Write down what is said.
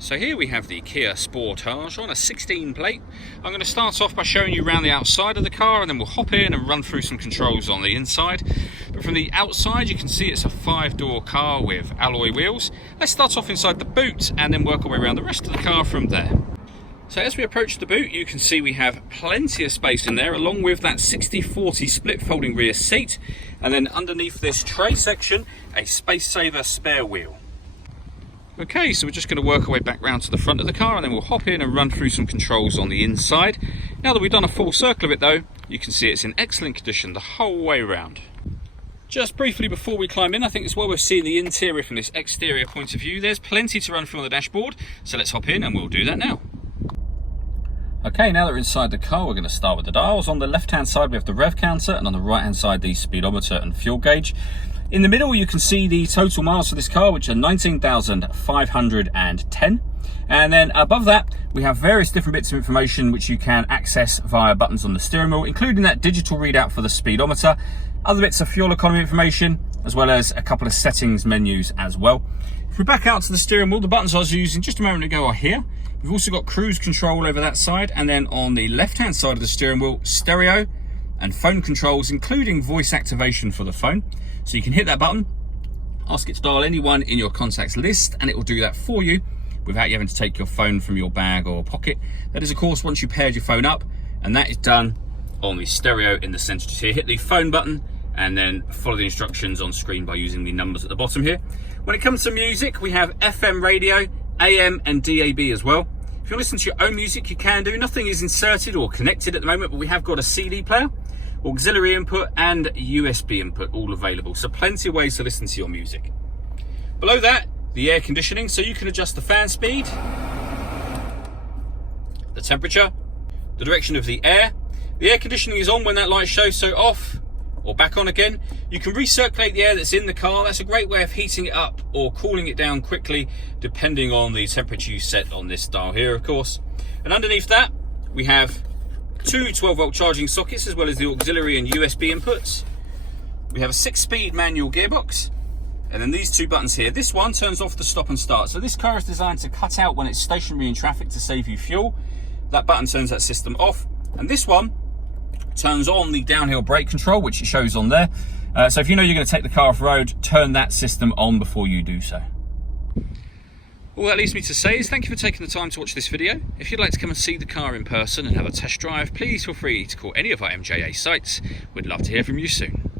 So here we have the Kia Sportage on a 16 plate. I'm going to start off by showing you around the outside of the car, and then we'll hop in and run through some controls on the inside. But from the outside you can see it's a 5-door car with alloy wheels. Let's start off inside the boot and then work our way around the rest of the car from there. So as we approach the boot, you can see we have plenty of space in there, along with that 60/40 split folding rear seat, and then underneath this tray section, a space saver spare wheel. Okay, so we're just going to work our way back round to the front of the car, and then we'll hop in and run through some controls on the inside. Now that we've done a full circle of it though, you can see it's in excellent condition the whole way around. Just briefly before we climb in, I think it's while we're seeing the interior from this exterior point of view, there's plenty to run through on the dashboard, so let's hop in and we'll do that now. Okay, now that we're inside the car, we're going to start with the dials. On the left hand side we have the rev counter, and on the right hand side the speedometer and fuel gauge. In the middle you can see the total miles for this car, which are 19,510. And then above that we have various different bits of information which you can access via buttons on the steering wheel, including that digital readout for the speedometer, other bits of fuel economy information, as well as a couple of settings menus as well. If we back out to the steering wheel, the buttons I was using just a moment ago are here. We've also got cruise control over that side, and then on the left hand side of the steering wheel, stereo and phone controls, including voice activation for the phone. So you can hit that button, ask it to dial anyone in your contacts list, and it will do that for you without you having to take your phone from your bag or pocket. That is of course once you paired your phone up, and that is done on the stereo in the center. Just here, hit the phone button and then follow the instructions on screen by using the numbers at the bottom here. When it comes to music, we have FM radio, AM and DAB as well. If you listen to your own music, you can do. Nothing is inserted or connected at the moment, but we have got a CD player, auxiliary input and USB input all available, so plenty of ways to listen to your music. Below that, the air conditioning, so you can adjust the fan speed, the temperature, the direction of the air. The air conditioning is on when that light shows, so off or back on again. You can recirculate the air that's in the car. That's a great way of heating it up or cooling it down quickly, depending on the temperature you set on this dial here, of course. And underneath that, we have two 12-volt charging sockets, as well as the auxiliary and USB inputs. We have a 6-speed manual gearbox, and then these two buttons here. This one turns off the stop and start. So this car is designed to cut out when it's stationary in traffic to save you fuel. That button turns that system off, and this one turns on the downhill brake control, which it shows on there. So if you know you're going to take the car off road, turn that system on before you do so. All that leaves me to say is thank you for taking the time to watch this video. If you'd like to come and see the car in person and have a test drive, please feel free to call any of our MJA sites. We'd love to hear from you soon.